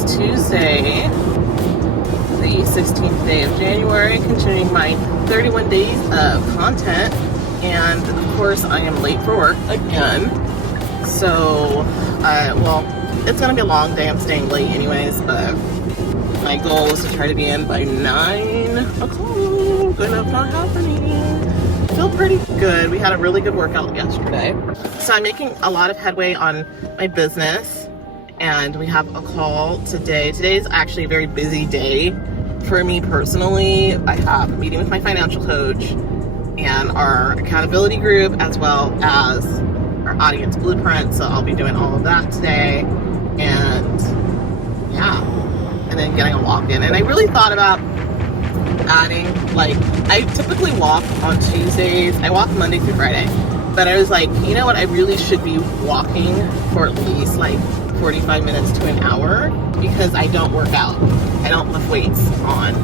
is Tuesday, the 16th day of January, continuing my 31 days of content, and of course I am late for work again. So, well, it's going to be a long day. I'm staying late anyways, but my goal is to try to be in by 9 o'clock, and that's not happening. I feel pretty good. We had a really good workout yesterday. So I'm making a lot of headway on my business, and we have a call today. Today is actually a very busy day for me personally. I have a meeting with my financial coach and our accountability group, as well as our audience blueprint. So I'll be doing all of that today, and yeah, and then getting a walk in. And I really thought about adding, like, I typically walk on Tuesdays. I walk Monday through Friday, but I was like, you know what, I really should be walking for at least like 45 minutes to an hour, because I don't work out. I don't lift weights on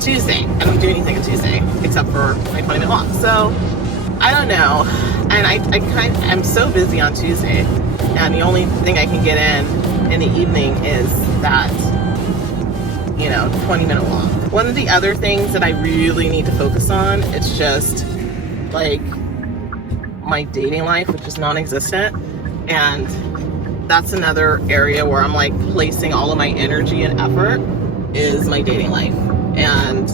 Tuesday. I don't do anything on Tuesday except for my 20-minute walk. So I don't know. And I'm so busy on Tuesday, and the only thing I can get in the evening is that, 20-minute walk. One of the other things that I really need to focus on, it's just like my dating life, which is non-existent. And that's another area where I'm like placing all of my energy and effort, is my dating life, and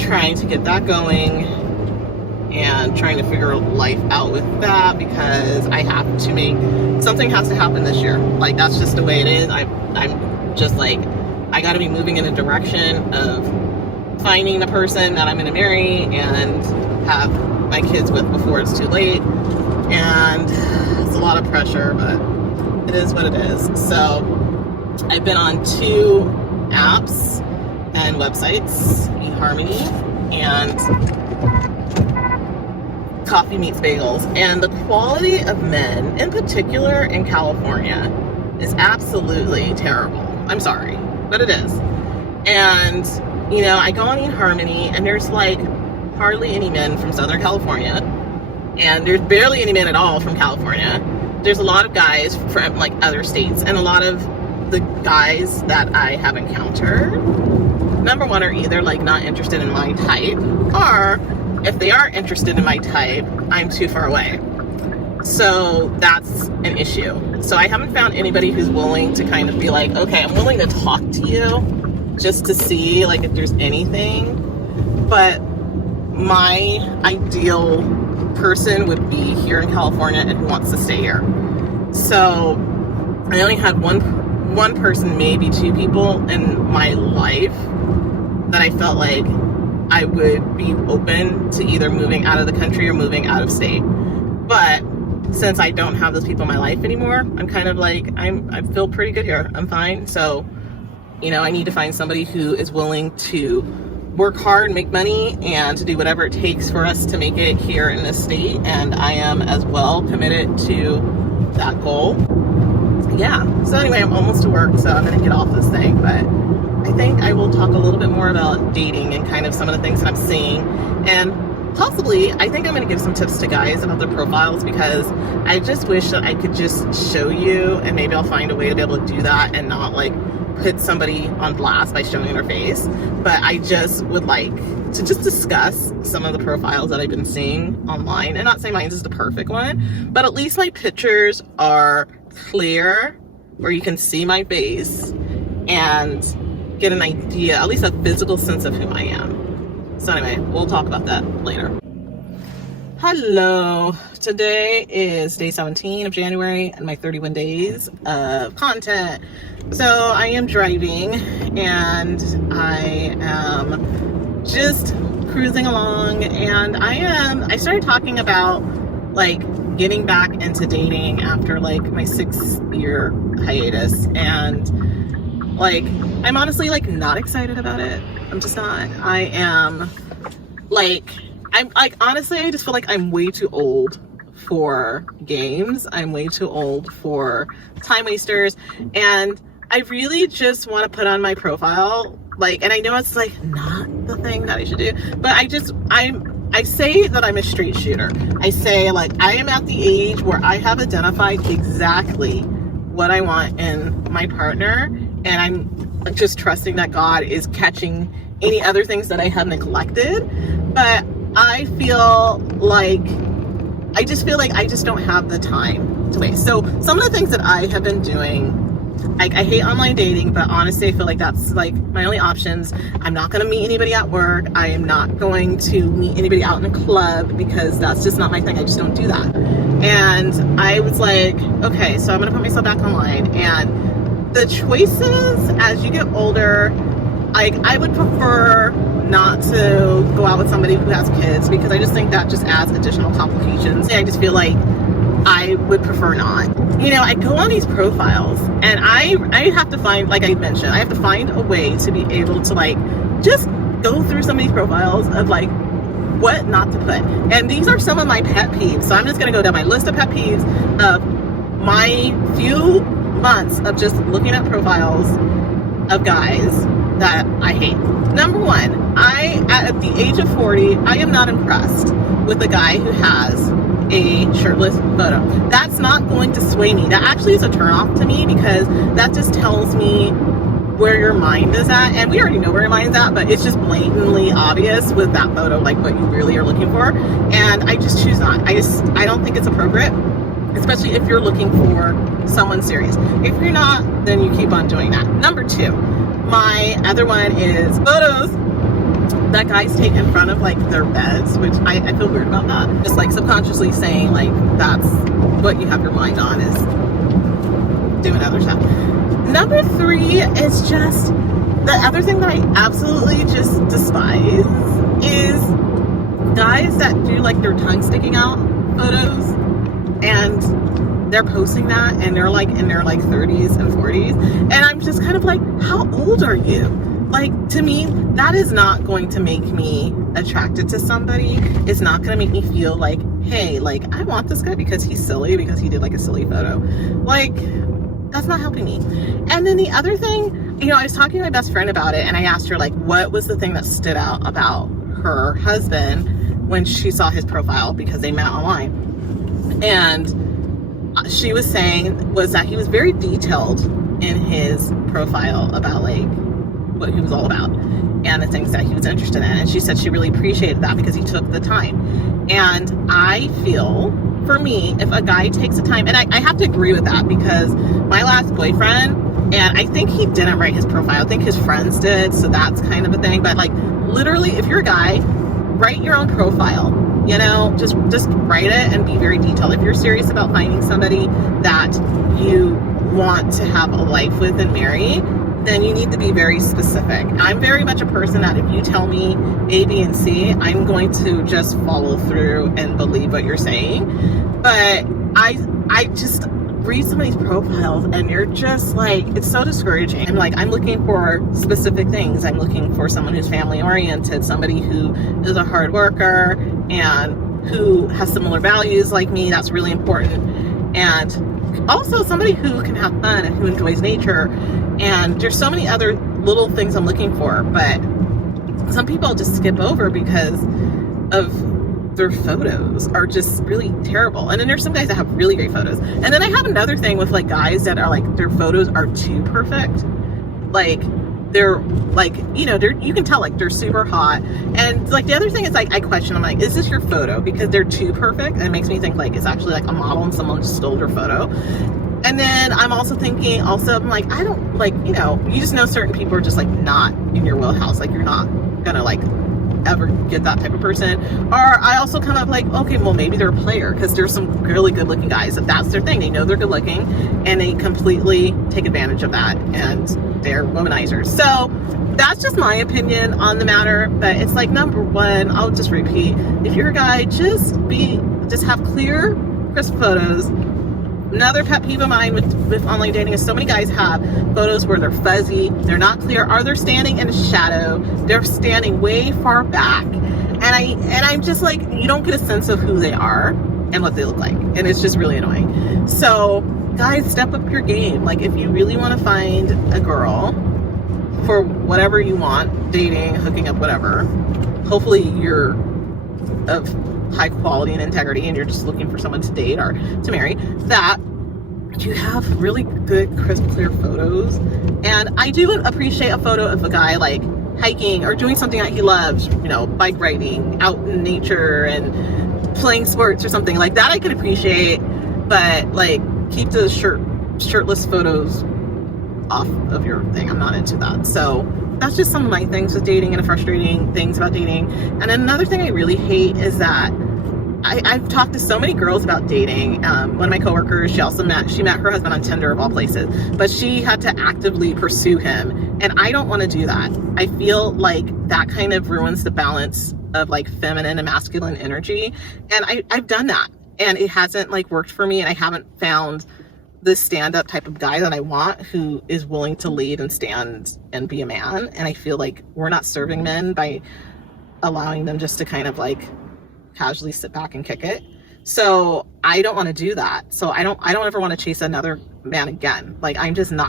trying to get that going and trying to figure life out with that, because I have to something has to happen this year. Like, that's just the way it is. I'm just like, I got to be moving in a direction of finding the person that I'm going to marry and have my kids with before it's too late. And it's a lot of pressure, but it is what it is. So I've been on 2 apps and websites, eHarmony and Coffee Meets Bagels. And the quality of men, in particular in California, is absolutely terrible. I'm sorry, but it is. And, I go on eHarmony, and there's like hardly any men from Southern California, and there's barely any men at all from California. There's a lot of guys from like other states, and a lot of the guys that I have encountered, number one, are either like not interested in my type, or if they are interested in my type, I'm too far away. So that's an issue. So I haven't found anybody who's willing to kind of be like, okay, I'm willing to talk to you just to see like if there's anything. But my ideal person would be here in California and who wants to stay here. So I only had one person, maybe 2 people in my life that I felt like I would be open to either moving out of the country or moving out of state. But since I don't have those people in my life anymore, I'm kind of like, I feel pretty good here. I'm fine. So, I need to find somebody who is willing to work hard, make money, and to do whatever it takes for us to make it here in this state. And I am as well committed to that goal. Yeah. So anyway, I'm almost to work, so I'm going to get off this thing. But I think I will talk a little bit more about dating and kind of some of the things that I'm seeing. And possibly, I think I'm going to give some tips to guys about their profiles, because I just wish that I could just show you, and maybe I'll find a way to be able to do that and not like put somebody on blast by showing their face. But I just would like to just discuss some of the profiles that I've been seeing online, and not say mine is the perfect one, but at least my pictures are clear where you can see my face and get an idea, at least a physical sense of who I am. So anyway, we'll talk about that later. Hello, today is day 17 of January and my 31 days of content. So I am driving, and I am just cruising along, and I started talking about like getting back into dating after like my 6-year hiatus, and like I'm honestly like not excited about it. I'm just not. I'm like, honestly, I just feel like I'm way too old for games. I'm way too old for time wasters, and I really just want to put on my profile, like, and I know it's like not the thing that I should do, but I say that I'm a straight shooter. I say like I am at the age where I have identified exactly what I want in my partner, and I'm just trusting that God is catching any other things that I have neglected. But I just feel like I just don't have the time to waste. So some of the things that I have been doing, like, I hate online dating, but honestly I feel like that's like my only options. I'm not going to meet anybody at work. I am not going to meet anybody out in a club, because that's just not my thing. I just don't do that. And I was like, okay, so I'm going to put myself back online. And the choices as you get older, like, I would prefer not to go out with somebody who has kids, because I just think that just adds additional complications. I just feel like I would prefer not. You know, I go on these profiles and I have to find, like I mentioned, I have to find a way to be able to like just go through some of these profiles of like what not to put. And these are some of my pet peeves. So I'm just going to go down my list of pet peeves of my few months of just looking at profiles of guys that I hate. Number one, at the age of 40, I am not impressed with a guy who has a shirtless photo. That's not going to sway me. That actually is a turnoff to me, because that just tells me where your mind is at. And we already know where your mind's at, but it's just blatantly obvious with that photo, like what you really are looking for. And I just choose not. I don't think it's appropriate, especially if you're looking for someone serious. If you're not, then you keep on doing that. Number two, my other one is photos that guys take in front of like their beds, which I feel weird about that. Just like subconsciously saying like that's what you have your mind on, is doing other stuff. Number three is just the other thing that I absolutely just despise is guys that do like their tongue sticking out photos, and they're posting that and they're like in their like 30s and 40s, and I'm just kind of like, how old are you? Like, to me, that is not going to make me attracted to somebody. It's not going to make me feel like, hey, like, I want this guy because he's silly, because he did like a silly photo. Like, that's not helping me. And then the other thing, you know, I was talking to my best friend about it, and I asked her like, what was the thing that stood out about her husband when she saw his profile, because they met online. And she was saying was that he was very detailed in his profile about like what he was all about and the things that he was interested in. And she said she really appreciated that because he took the time. And I feel, for me, if a guy takes the time, and I have to agree with that, because my last boyfriend, and I think he didn't write his profile, I think his friends did, so that's kind of a thing. But like, literally, if you're a guy, write your own profile. You know, just write it and be very detailed. If you're serious about finding somebody that you want to have a life with and marry, then you need to be very specific. I'm very much a person that if you tell me A, B, and C, I'm going to just follow through and believe what you're saying. But I just read some of these profiles and you're just like, it's so discouraging. I'm like, I'm looking for specific things. I'm looking for someone who's family oriented, somebody who is a hard worker and who has similar values like me. That's really important. And also somebody who can have fun and who enjoys nature. And there's so many other little things I'm looking for, but some people just skip over because of their photos are just really terrible. And then there's some guys that have really great photos. And then I have another thing with like guys that are like, their photos are too perfect. Like they're like, you know, you can tell like they're super hot. And like the other thing is like, I question, I'm like, is this your photo? Because they're too perfect. And it makes me think like it's actually like a model and someone just stole your photo. And then I'm also thinking, I'm like, I don't like, you know, you just know certain people are just like not in your wheelhouse. Like you're not gonna like ever get that type of person. Or I also kind of like, okay, well maybe they're a player, because there's some really good looking guys that that's their thing. They know they're good looking and they completely take advantage of that and they're womanizers. So that's just my opinion on the matter. But it's like, number one, I'll just repeat, if you're a guy, just have clear, crisp photos. Another pet peeve of mine with online dating is so many guys have photos where they're fuzzy, they're not clear, or they're standing in a shadow, they're standing way far back. And I'm just like, you don't get a sense of who they are and what they look like. And it's just really annoying. So guys, step up your game. Like if you really want to find a girl for whatever you want, dating, hooking up, whatever, hopefully you're of high quality and integrity and you're just looking for someone to date or to marry, that you have really good, crisp, clear photos. And I do appreciate a photo of a guy like hiking or doing something that he loves, you know, bike riding, out in nature and playing sports or something like that. I can appreciate, but like keep the shirtless photos off of your thing. I'm not into that. So that's just some of my things with dating and frustrating things about dating. And another thing I really hate is that I've talked to so many girls about dating. One of my coworkers, she met her husband on Tinder of all places, but she had to actively pursue him. And I don't want to do that. I feel like that kind of ruins the balance of like feminine and masculine energy. And I've done that and it hasn't like worked for me. And I haven't found the stand-up type of guy that I want who is willing to lead and stand and be a man. And I feel like we're not serving men by allowing them just to kind of like casually sit back and kick it. So I don't want to do that. So I don't ever want to chase another man again. Like I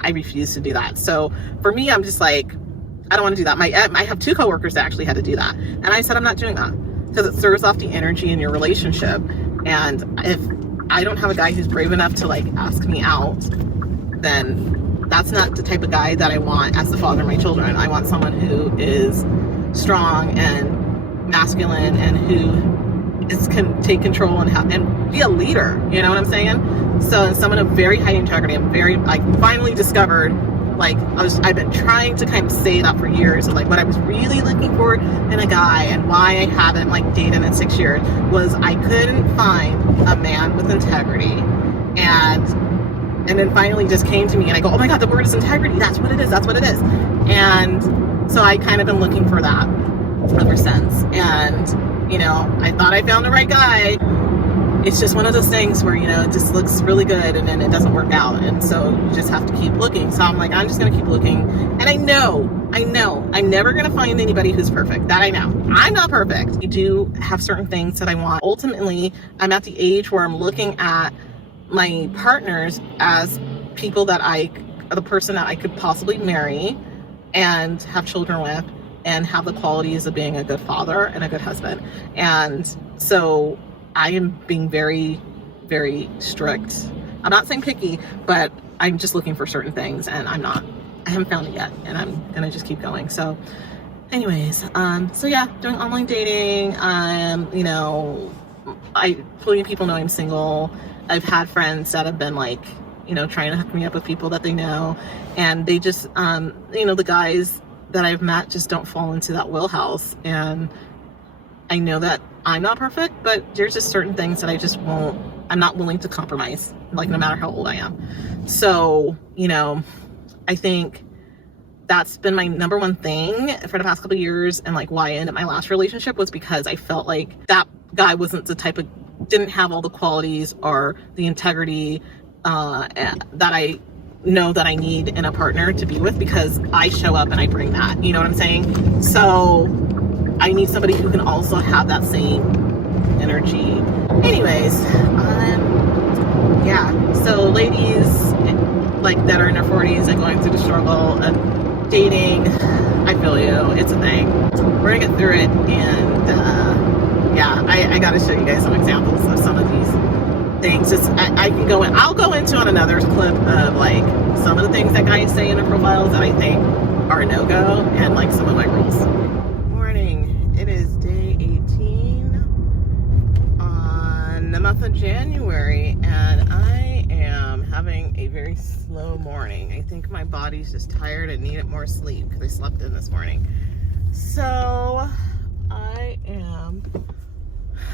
refuse to do that. So for me, I'm just like, I don't want to do that. I have 2 coworkers that actually had to do that. And I said, I'm not doing that because it throws off the energy in your relationship. And if I don't have a guy who's brave enough to like ask me out, then that's not the type of guy that I want as the father of my children. I want someone who is strong and masculine and who can take control and be a leader, you know what I'm saying? So someone of very high integrity. I'm finally discovered, like I've been trying to kind of say that for years, and like what I was really looking for in a guy and why I haven't like dated in 6 years was I couldn't find a man with integrity. And then finally just came to me and I go, oh my God, the word is integrity. That's what it is. And so I kind of been looking for that ever since. And you know, I thought I found the right guy. It's just one of those things where, you know, it just looks really good and then it doesn't work out. And so you just have to keep looking. So I'm like, I'm just going to keep looking. And I know, I'm never going to find anybody who's perfect. That I know. I'm not perfect. I do have certain things that I want. Ultimately, I'm at the age where I'm looking at my partners as people that the person that I could possibly marry and have children with, and have the qualities of being a good father and a good husband. And so I am being very, very strict. I'm not saying picky, but I'm just looking for certain things and I haven't found it yet and I'm gonna just keep going. So anyways, so yeah, doing online dating. You know, plenty of people know I'm single. I've had friends that have been like, you know, trying to hook me up with people that they know, and they just, you know, the guys that I've met just don't fall into that wheelhouse. And I know that I'm not perfect, but there's just certain things that I'm not willing to compromise, like no matter how old I am. So, you know, I think that's been my number one thing for the past couple of years. And like why I ended my last relationship was because I felt like that guy wasn't the type of, didn't have all the qualities or the integrity that I know that I need in a partner to be with, because I show up and I bring that, you know what I'm saying? So I need somebody who can also have that same energy. Anyways, yeah, so ladies like that are in their 40s and going through the struggle of dating, I feel you, it's a thing. We're gonna get through it. And yeah, I gotta show you guys some examples of some of these things. I'll go into on another clip of like some of the things that guys say in their profiles that I think are a no-go, and like some of my rules. Morning, it is day 18 on the month of January, and I am having a very slow morning. I think my body's just tired and needed more sleep because I slept in this morning. So I am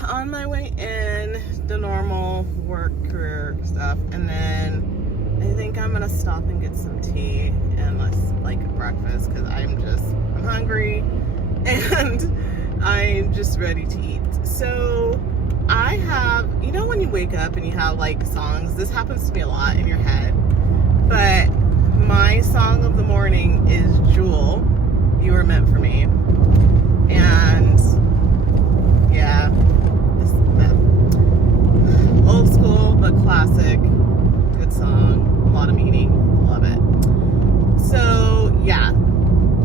on my way in, the normal work career stuff, and then I think I'm gonna stop and get some tea and like breakfast because I'm hungry and I'm just ready to eat. So I have, you know, when you wake up and you have like songs, this happens to me a lot in your head, but my song of the morning is Jewel, You Were Meant for Me. And yeah, old school but classic, good song, a lot of meaning, love it. So yeah,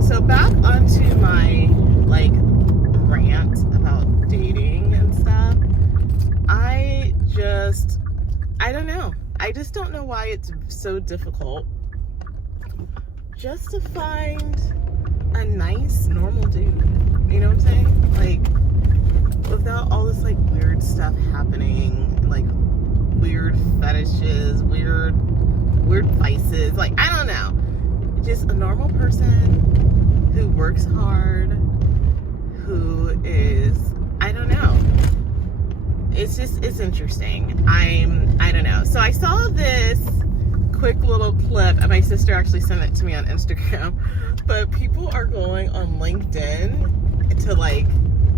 so back onto my like rant about dating and stuff. I don't know, I just don't know why it's so difficult just to find a nice, normal dude. You know what I'm saying? Like, without all this, like, weird stuff happening, like, weird fetishes, weird vices. Like, I don't know. Just a normal person who works hard, who is, I don't know. It's interesting. I don't know. So I saw this quick little clip, and my sister actually sent it to me on Instagram, but people are going on LinkedIn to, like,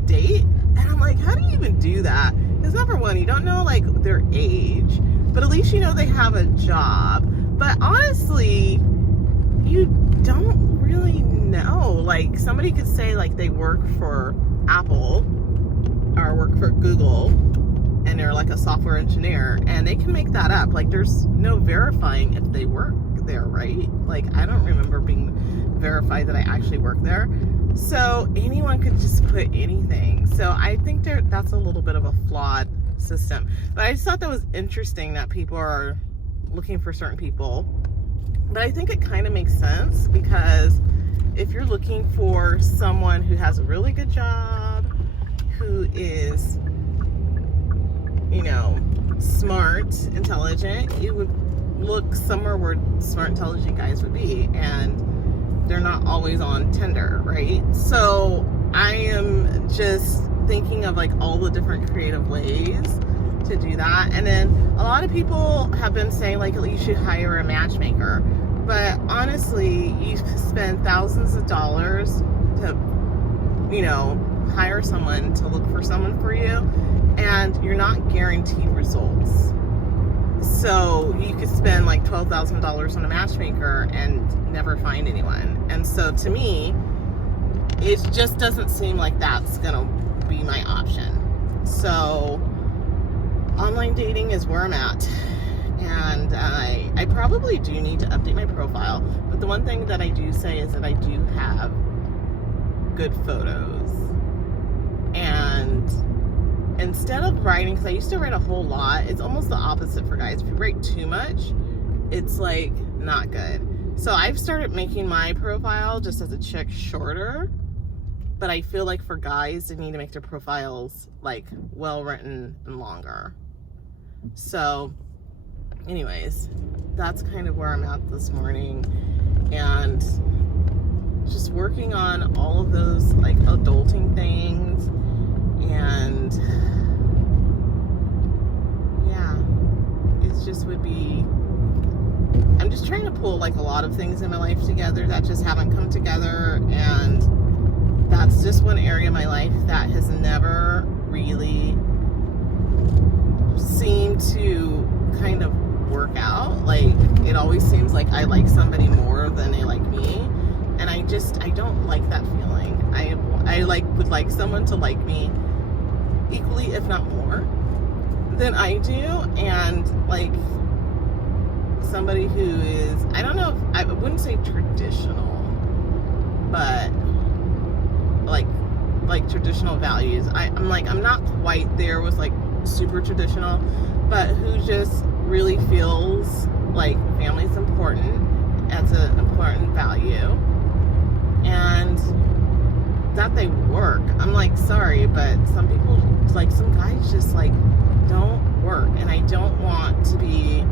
date, and I'm like, how do you even do that? Because number one, you don't know, like, their age, but at least you know they have a job. But honestly, you don't really know. Like, somebody could say, like, they work for Apple or work for Google, and they're like a software engineer, and they can make that up. Like, there's no verifying if they work there, right? Like, I don't remember being verified that I actually work there. So anyone could just put anything. So I think that's a little bit of a flawed system. But I just thought that was interesting that people are looking for certain people. But I think it kind of makes sense, because if you're looking for someone who has a really good job, who is, you know, smart, intelligent, you would look somewhere where smart, intelligent guys would be, and they're not always on Tinder, right? So I am just thinking of, like, all the different creative ways to do that. And then a lot of people have been saying, like, you should hire a matchmaker, but honestly, you spend thousands of dollars to, you know, hire someone to look for someone for you, and you're not guaranteed results. So you could spend like $12,000 on a matchmaker and never find anyone. And so to me, it just doesn't seem like that's gonna be my option. So online dating is where I'm at, and I probably do need to update my profile. But the one thing that I do say is that I do have good photos. And instead of writing, because I used to write a whole lot, it's almost the opposite for guys. If you write too much, it's like not good. So I've started making my profile just as a chick shorter, but I feel like for guys, they need to make their profiles like well written and longer. So anyways, that's kind of where I'm at this morning, and just working on all of those like adulting things. And yeah, it just would be, I'm just trying to pull like a lot of things in my life together that just haven't come together, and that's just one area of my life that has never really seemed to kind of work out. Like, it always seems like I like somebody more than they like me, and I don't like that feeling. I would like someone to like me equally, if not more, than I do. And like somebody who is, I don't know, I wouldn't say traditional, but like traditional values. I'm not quite there with like super traditional, but who just really feels like family is important as an important value, and that they work. I'm like, sorry, but some people, like some guys just like don't work, and I don't want to be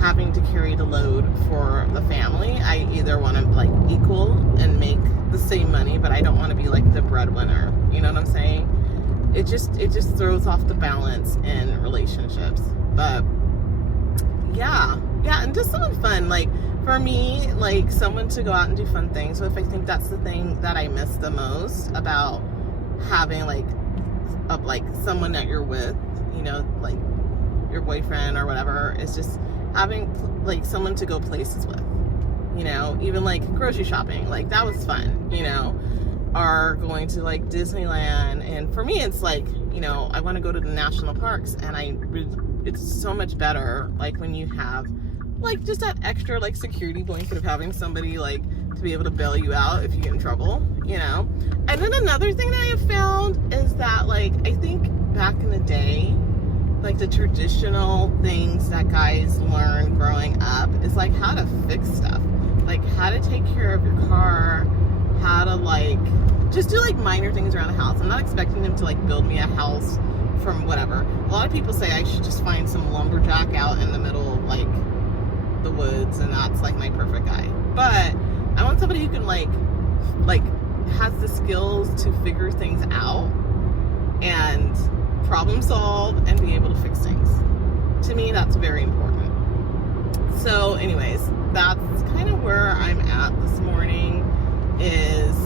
having to carry the load for the family. I either want to like equal and make the same money, but I don't want to be like the breadwinner. You know what I'm saying? It just throws off the balance in relationships. But yeah, and just something fun. Like for me, like someone to go out and do fun things with. I think that's the thing that I miss the most about having like someone that you're with, you know, like your boyfriend or whatever, is just having like someone to go places with, you know, even like grocery shopping, like that was fun, you know, or going to like Disneyland. And for me, it's like, you know, I want to go to the national parks, and it's so much better like when you have like just that extra like security blanket of having somebody like to be able to bail you out if you get in trouble, you know. And then another thing that I have found is that like I think back in the day, like the traditional things that guys learn growing up is like how to fix stuff, like how to take care of your car, how to like just do like minor things around the house. I'm not expecting them to like build me a house from whatever. A lot of people say I should just find some lumberjack out in the middle of like the woods and that's like my perfect guy. But I want somebody who can like has the skills to figure things out and problem solve and be able to fix things. To me, that's very important. So anyways, that's kind of where I'm at this morning. Is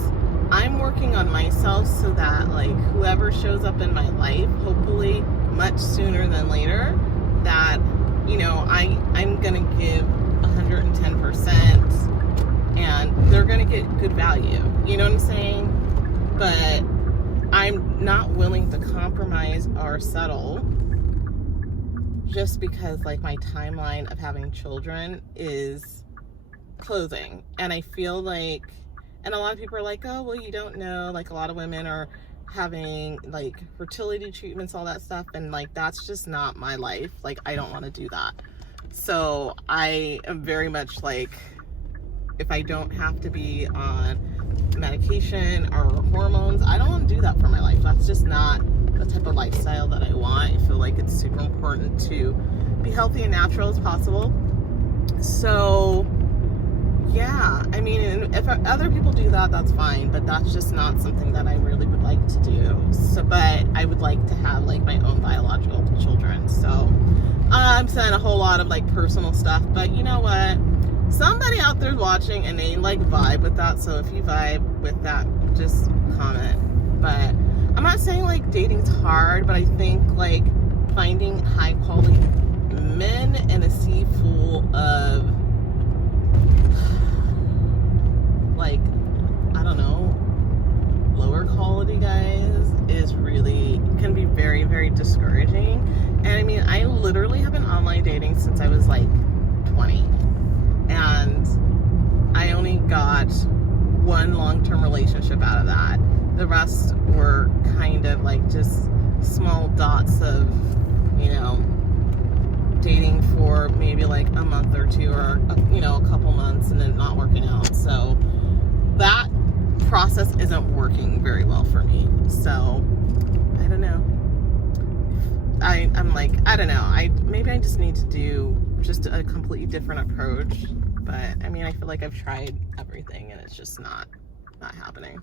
I'm working on myself so that like whoever shows up in my life, hopefully much sooner than later, that you know I'm gonna give 110% and they're gonna get good value. You know what I'm saying? But I'm not willing to compromise or settle just because like my timeline of having children is closing. And I feel like, and a lot of people are like, oh, well, you don't know, like a lot of women are having like fertility treatments, all that stuff. And like, that's just not my life. Like, I don't want to do that. So I am very much like, if I don't have to be on medication or hormones, I don't want to do that for my life. That's just not the type of lifestyle that I want. I feel like it's super important to be healthy and natural as possible. So yeah, I mean, if other people do that, that's fine, but that's just not something that I really would like to do. So, but I would like to have like my own biological children. So I'm saying a whole lot of like personal stuff, but you know what? Somebody out there watching and they like vibe with that. So if you vibe with that, just comment. But I'm not saying like dating's hard, but I think like finding high quality men in a sea full of like, I don't know, lower quality guys is really, can be very, very discouraging. And I mean, I literally have been online dating since I was like 20. And I only got one long-term relationship out of that. The rest were kind of like just small dots of, you know, dating for maybe like a month or two or, you know, a couple months and then not working out. So that process isn't working very well for me. So I don't know. I'm like, I don't know. Maybe I just need to do just a completely different approach. But I mean, I feel like I've tried everything and it's just not happening.